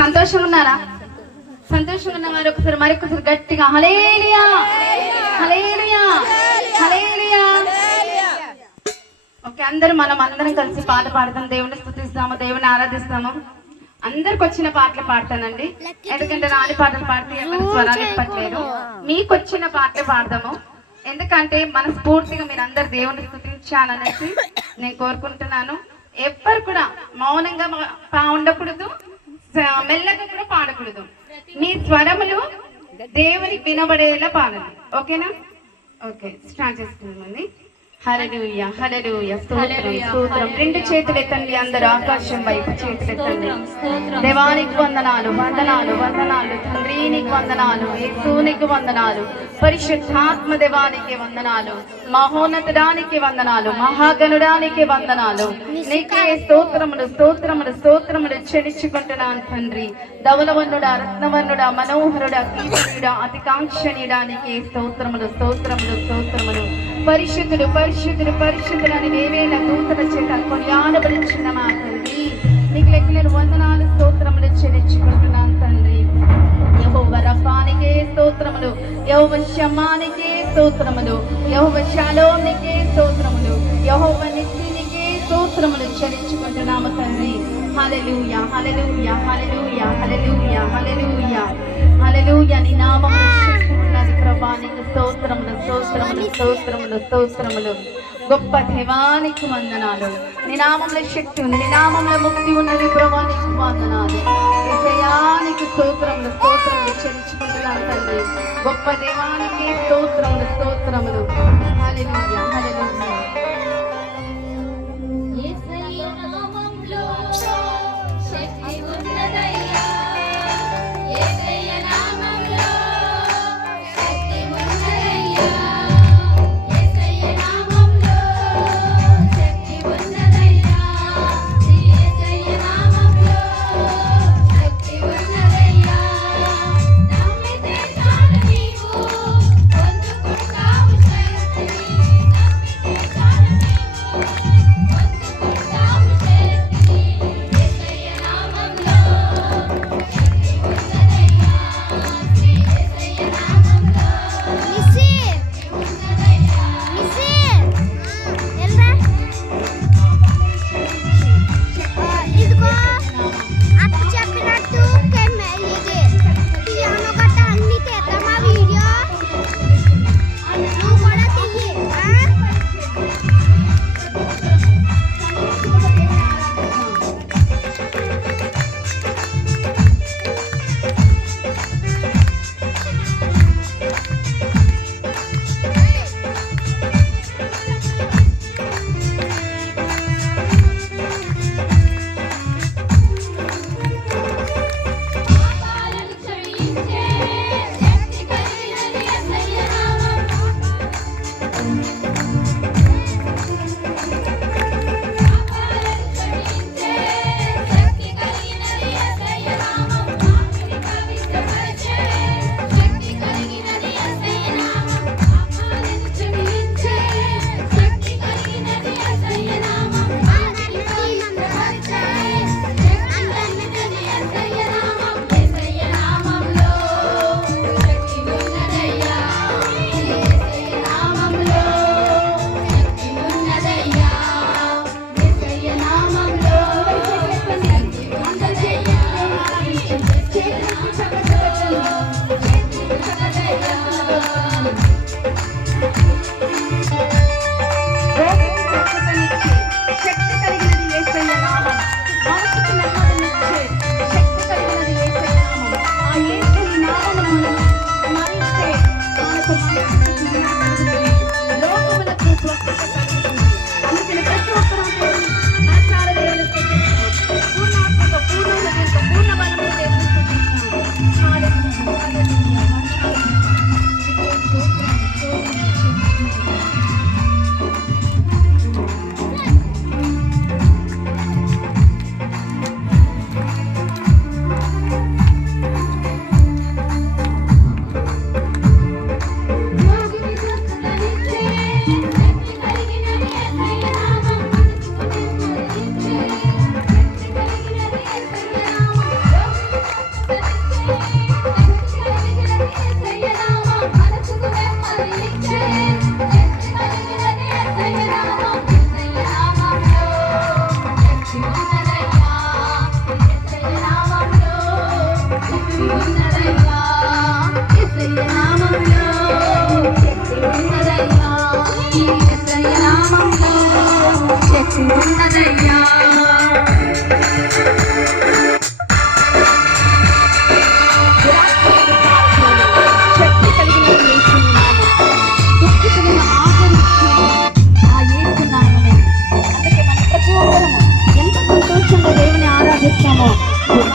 సంతోషంగా ఉన్నారా? సంతోషంగా ఉన్న వారు ఒకసారి మరొకసారి గట్టిగా హల్లెలూయా హల్లెలూయా హల్లెలూయా. ఓకే, అందరం కలిసి పాట పాడతాం, దేవుని స్తుతిస్తాము, దేవుని ఆరాధిస్తాము. అందరికి వచ్చిన పాటలు పాడతానండి, ఎందుకంటే రాని పాటలు పాడితే ఎవరు స్వరాలు ఇప్పట్లేదు. మీకు వచ్చిన పాటలు పాడదాము, ఎందుకంటే మనస్ఫూర్తిగా మీరు అందరు దేవుని స్తుతించాలనేసి నేను కోరుకుంటున్నాను. ఎవ్వరు కూడా మౌనంగా ఉండకూడదు, మెల్లగా కూడా పాడకూడదు. మీ స్వరములు దేవుని వినబడేలా పాడాలి. ఓకేనా? ఓకే, స్టార్ట్ చేసుకుందామండి. హల్లెలూయా హల్లెలూయా స్తోత్రం స్తోత్రం. రెండు చేతులు ఎత్తండి, అందరూ ఆకాశం వైపు చేతులు ఎత్తండి. దేవానికి వందనాలు వందనాలు వందనాలు, తండ్రి నీకు వందనాలు, యేసునికి వందనాలు, పరిశుద్ధాత్మ దేవానికి వందనాలు, మహోన్నతుడానికి వందనాలు, మహాగణుడానికి వందనాలు. నీకే స్తోత్రములు స్తోత్రములు స్తోత్రములు చెల్లించుకుంటున్నాను తండ్రి. ధవలవర్ణుడా, రత్నవర్ణుడా, మనోహరుడా, కీర్తియుడా, అతి కాంక్షణీయుడానికి స్తోత్రములు స్తోత్రములు స్తోత్రములు. పరిశుద్ధుడు పరిశుద్ధుడు పరిశుద్ధుడు అని వేవేల దూతల చేత కొనియాడబడిన మా తండ్రి, నీకు లెక్కలేని వందనాలు స్తోత్రములు చెల్లించుకుంటున్నాను తండ్రి. యెహోవా రఫానికే స్తోత్రములు, యెహోవా షమ్మానికే స్తోత్రములు, యెహోవా షాలోమ్నికే స్తోత్రములు, యెహోవా నిస్సీనికే స్తోత్రములు చెల్లించుకుంటున్నాము తండ్రి. హల్లెలూయా హల్లెలూయా హల్లెలూయా హల్లెలూయా హల్లెలూయా హల్లెలూయా. నీ నామమున శక్తి ఉన్నది ప్రభువా, నీకు స్తోత్రములు స్తోత్రములు స్తోత్రములు స్తోత్రములు. గొప్ప దేవానికి వందనాలు. నీ నామములో శక్తి ఉంది, నీ నామములో ముక్తి ఉన్నది ప్రభువా, నీకు వందనాలు. యేసయ్యానికి స్తోత్రములు స్తోత్రములు చెల్లించుకుంటున్నాను తండ్రి. గొప్ప దేవానికి స్తోత్రములు స్తోత్రములు. హల్లెలూయా హల్లెలూయా.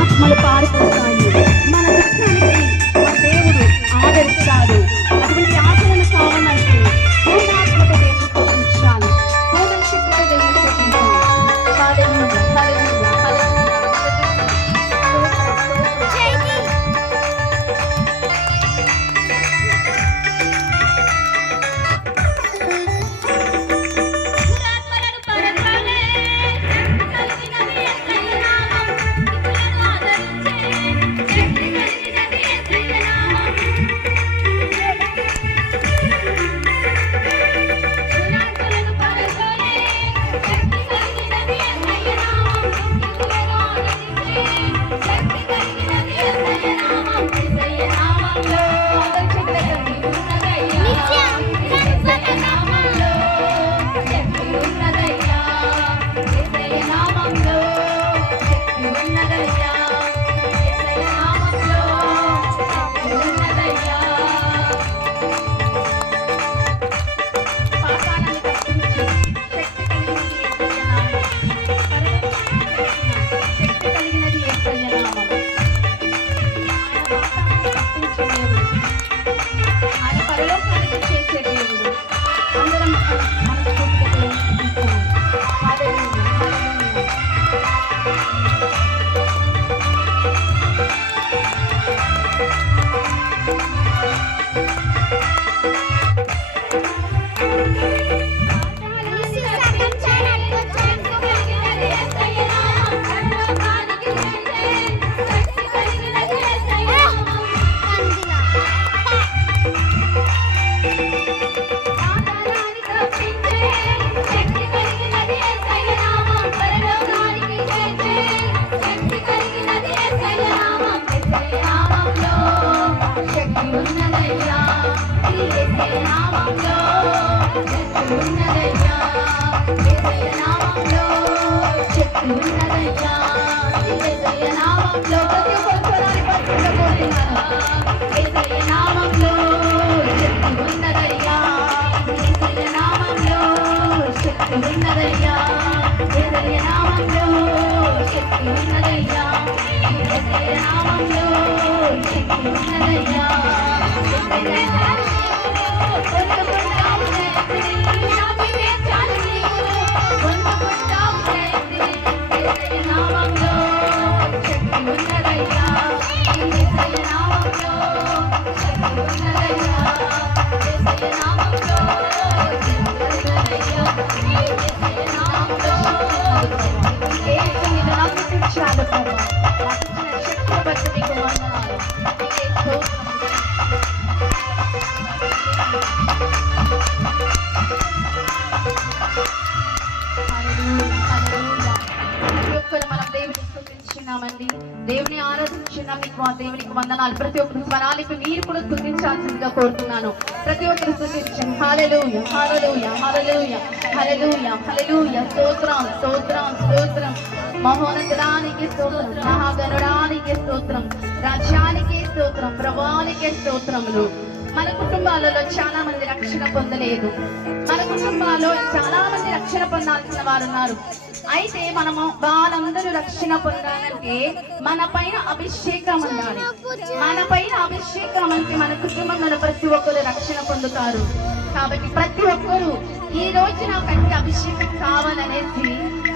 ఆత్మలు పారిపోతాయి. మన దుఃఖానికి మన దేవుడు ఆదరిస్తాడు. అటువంటి ఆదరణ కావాలంటే పూర్ణాత్మక దేవుని స్తుతించాలి, పూర్ణ శక్తితో దేవుని స్తుతించాలి. హల్లెలూయా, హల్లెలూయా, హల్లెలూయా. దేవుని ఆరాధించిన మీకు ఆ దేవునికి వందనాలు. ప్రతి ఒక్కరు స్వరాలిపి మీరు కూడా స్తుతించాల్సిందిగా కోరుతున్నాను. ప్రతి ఒక్కరు స్తుతించండి. హల్లెలూయా, హల్లెలూయా, హల్లెలూయా, హల్లెలూయా, హల్లెలూయా. స్తోత్రం, స్తోత్రం, స్తోత్రం. మహోన్నతుడానికి స్తోత్రం, మహాగణుడానికి స్తోత్రం, రాజ్యానికి స్తోత్రం, ప్రభావానికి స్తోత్రములు. మన కుటుంబాలలో చాలా మంది రక్షణ పొందలేదు. మన కుటుంబాల్లో చాలా మంది రక్షణ పొందాల్సిన వారు ఉన్నారు. అయితే మనము వాళ్ళందరూ రక్షణ పొందాలంటే మన పైన అభిషేకం ఉండాలి. మన పైన అభిషేకం అంటే మన కుటుంబంలో ప్రతి ఒక్కరు రక్షణ పొందుతారు. కాబట్టి ప్రతి ఒక్కరూ ఈ రోజు నాకంటే అభిషేకం కావాలనేసి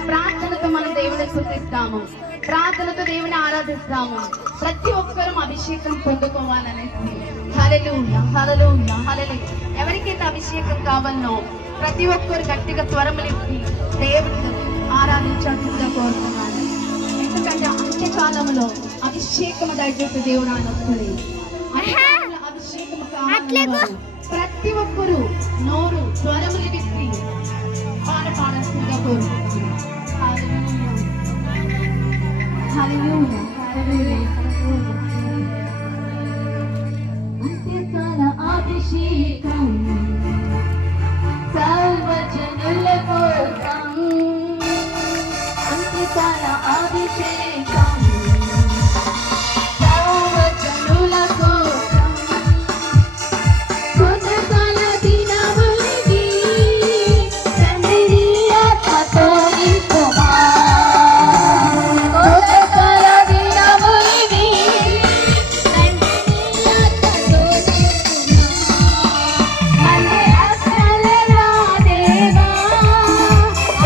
ప్రార్థనతో మనం దేవుని స్తుతిస్తాము, ప్రార్థనతో దేవుని ఆరాధిస్తాము. ప్రతి ఒక్కరూ అభిషేకం పొందుకోవాలనేసి. హల్లెలూయా, హల్లెలూయా, హల్లెలూయా. ఎవరికైతే అభిషేకం కావాలనో ప్రతి ఒక్కరు గట్టిగా త్వరములిప్పి దేవుని ఆరాధించాల్సిందిగా కోరుతున్నాను. ఎందుకంటే అంత్యకాలంలో అభిషేకం దయచేసి దేవుడు ఆయన వస్తుంది. అభిషేకం కావాలి. ప్రతి ఒక్కరు నోరు స్వరములు విప్పి పాడాల్సిందిగా కోరుతున్నాను. హల్లెలూయా, హల్లెలూయా, హల్లెలూయా. అభిషేకం సర్వజనుల కోసం అంకితాల అభిషేకం సర్వజనుల కోసం కొత్తకాల దినములిది తండ్రి ఆత్మతో నింపుమా కొత్తకాల దినములిది తండ్రి ఆత్మతో నింపుమా మళ్ళీ అసలరా దేవా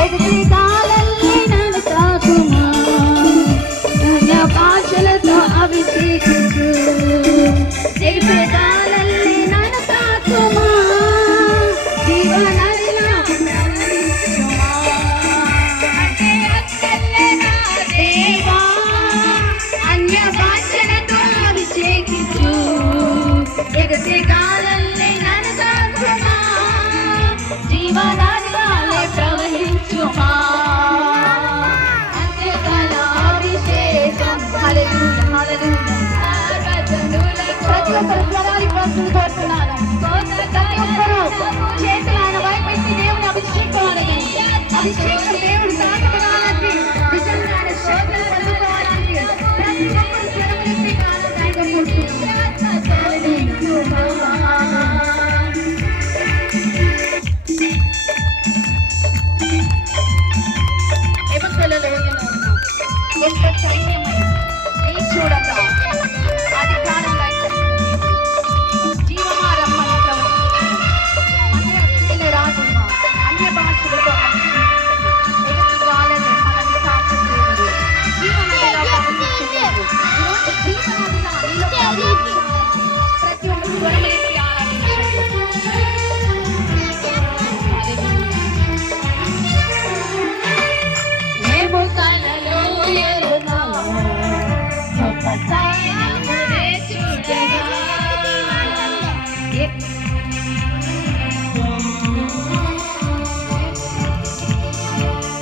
ఎదుటి కాలల్లి నన్ను తాకుమా దున్య భాషలతో అభిషేకించు ఎగిరే కాలల్లి నన్ను తాకుమా జీవనదిలా ప్రవహించుమా అంటే అసలరా దేవా అన్య భాషలతో అభిషేకించు ఎగిరే కాలల్లి నన్ను తాకుమా జీవనదిలాలే ప్రవహించుమా అంత్యకాల అభిషేకం హల్లెలూయా హల్లెలూయా ప్రతి ఒక్కరు స్వరాలు ప్రస్తుతం కోరుతున్నాను ప్రతి ఒక్కరు చేతులు ఆయన వైపెట్టి దేవుని అభిషేకం అడగండి అభిషేకం దేవుడు తాకడానికి నిజంగా ఆయన శోధన పొందుకోవడానికి ప్రతి ఒక్కరు స్వరములెత్తి కాలం ఆయన కోరుతున్నాను హల్లెలూయా ఎంత సైన్యమై నీ చూడగా అధికారంగా జీవమారమ్మని ప్రవచించారు అన్య రాజుమా అన్య భాషలతో ఎగసి వాళ్ళని మనల్ని తాకు దేవుడు జీవనదిలా ప్రవచించేవాడు ఈరోజు జీవనదిలా నీలో ప్రవహించాలని ప్రతి ఒక్క స్వరమేసి ఆరాధించండి మేము కలలో ఎరుగా గొప్ప సైన్యమునే చూడగా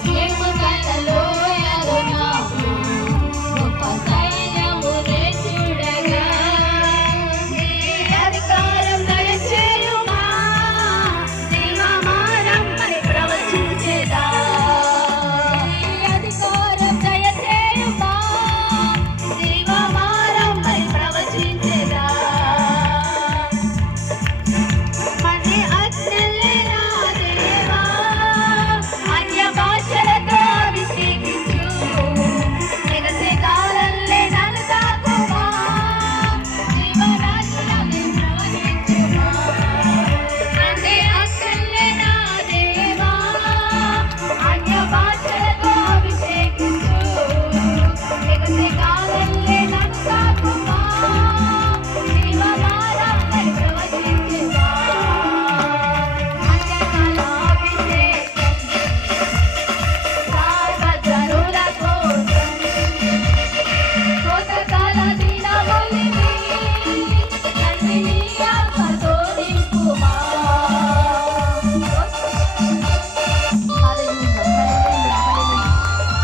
మేము కలలో ఎరుగా గొప్ప సైన్యమునే చూడగా నీ అధికారం దయచేయుమా జీవమారమ్మని ప్రవచించేదా అధికారం దయచేయుమా జీవమారమ్మని ప్రవచించేదా మన్ని అజ్ఞలేనా దేవా అన్య భాషలతో అభిషేకించు ఎగసే కాలల్లే నన్ను తాకుమా జీవరాశిలాగే ప్రవహించుమా మన్ని అజ్ఞలేనా దేవా అన్య భాషలతో అభిషేకించు ఎగసే కాలల్లే నన్ను తాకుమా జీవమారమ్మని ప్రవచించేదా అంత్యకాల అభిషేకం సర్వజనుల కోసం కోతకాల దినములివి తండ్రి నీ ఆత్మతో నింపుమా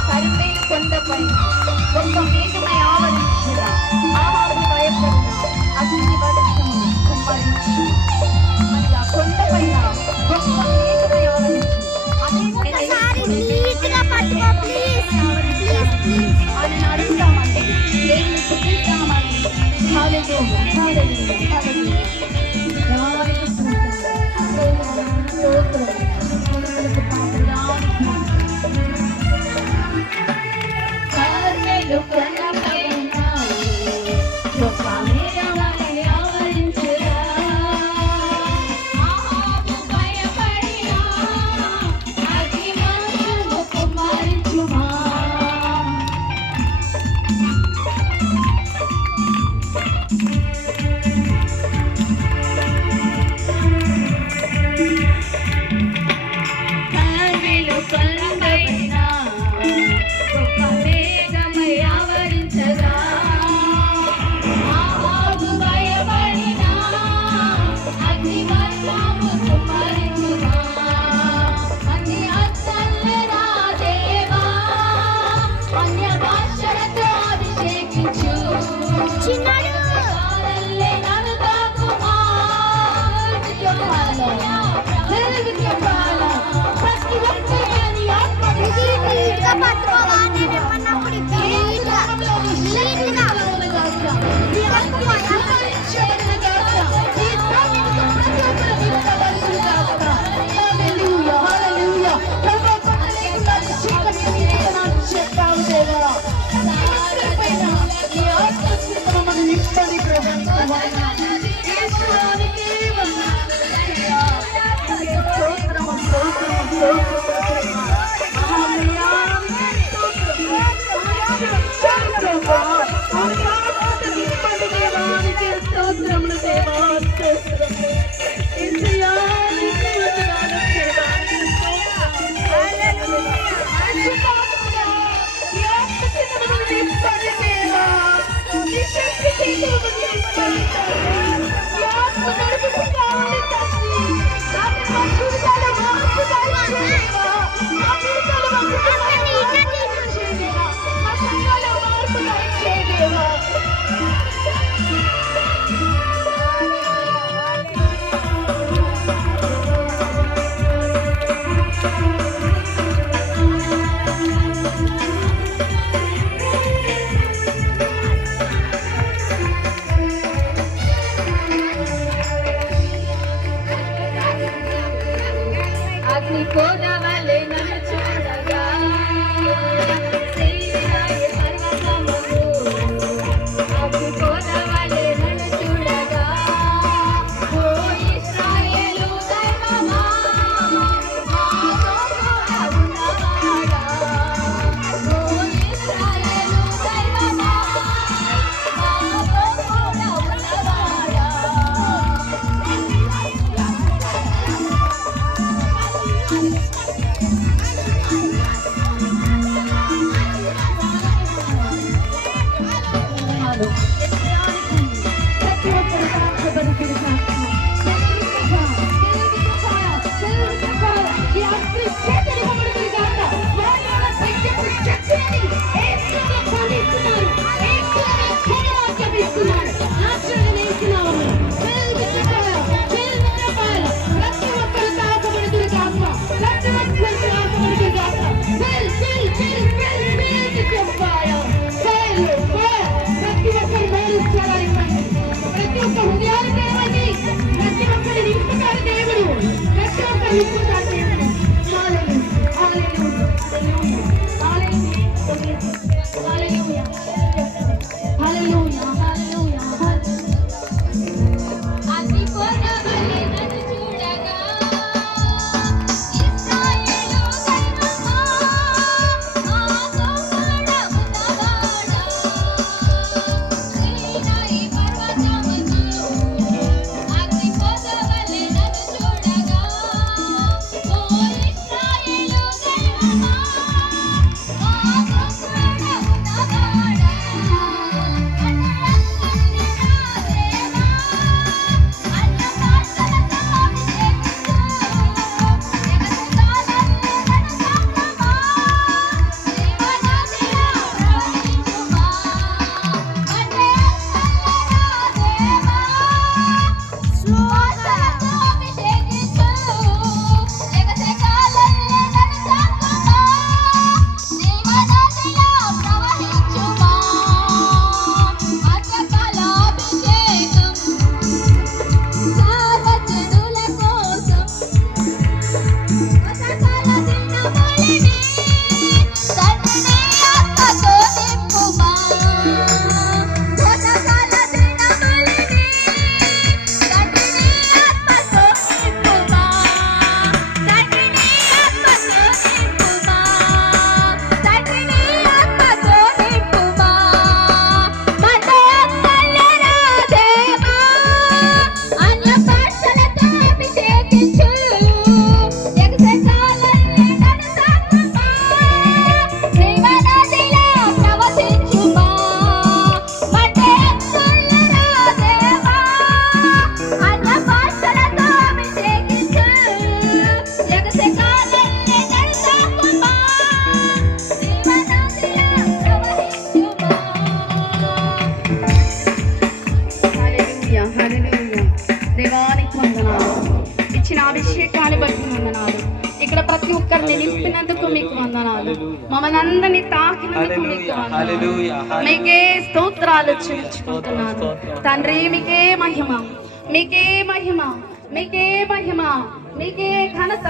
కరిమేలు కొండపై గొప్ప మేఘమై ఆవరించురా ఆహాబు భయపడిన అగ్ని వర్షమును కుమ్మరించు మరి ఆ కొండపైన గొప్ప మేఘమై ఆవరించు ఆయన అడుగుతామండి దేవుని స్తుతిస్తామండి హల్లెలూయా హల్లెలూయా హల్లెలూయా దేవానికి స్తోత్రం కర్మేలు కొండపైన గొప్ప మేఘమై ఆవరించురా ఆహాబు భయపడిన అగ్ని వర్షము కుమ్మరించుమా కర్మేలు కొండపైన గొప్ప మేఘమై ఆవరించగా ఆహాబు భయపడిన అగ్ని వర్షము కుమ్మరించుమా అన్ని అచ్చల్లెరా దేవా అన్య భాషలతో అభిషేకించు కాలల్లే నన్ను తాకుమా అభిషేకాన్ని బట్టి వందనాలు. ఇక్కడ ప్రతి ఒక్కరిని నింపినందుకు మీకు వందనాలు. మమ్మల్ని అందరినీ తాకినందుకు మీకు వందనాలు. మీకే స్తోత్రాలు చెల్లించుకుంటున్నాను తండ్రి. మీకే మహిమ, మీకే మహిమ, మీకే మహిమ, మీకే ఘనత,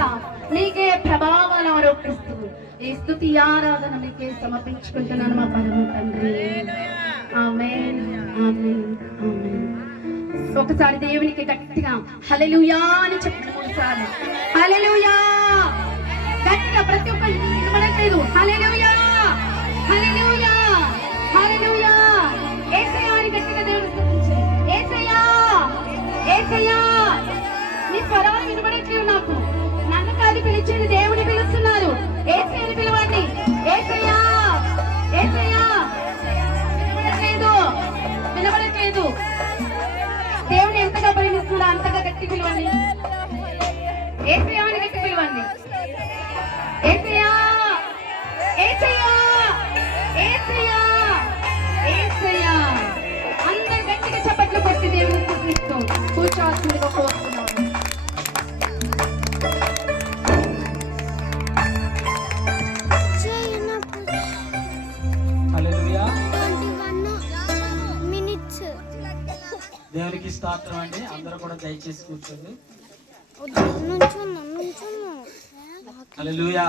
మీకే ప్రభావాలు ఆరోపిస్తూ ఈ స్తుతి ఆరాధన మీకే సమర్పించుకుంటున్నాను మా పరమ తండ్రి. ఆమేన్, ఆమేన్, ఆమేన్. ఒకసారి దేవునికి గట్టిగా హల్లెలూయా అని చెప్పండి. 3 సార్లు హల్లెలూయా గట్టిగా. ప్రతి ఒక్కరు వినబడట్లేదు. హల్లెలూయా, హల్లెలూయా, హల్లెలూయా. యేసయ్యా అని గట్టిగా దేవుని స్తుతించండి. యేసయ్యా, యేసయ్యా. మీ స్వరాలు వినబడట్లేదు నాకు. నన్ను కాదు పిలిచేది, దేవుని పిలుస్తున్నారు. యేసయ్యని పిలవండి. యేసయ్యా, యేసయ్యా. వినబడట్లేదు, వినబడట్లేదు. యేసయ్యా అని గట్టి పిలవండి. యేసయ్యా, యేసయ్యా, యేసయ్యా, యేసయ్యా. అందరు గట్టిగా చప్పట్లు కొట్టి దేవుని స్తుతిస్తూ కూర్చోవాల్సిందిగా కోరుతున్నాను. హల్లెలూయా. దేవునికి స్తోత్రం అండి. అందరూ కూడా దయచేసి కూర్చోండి. హల్లెలూయా.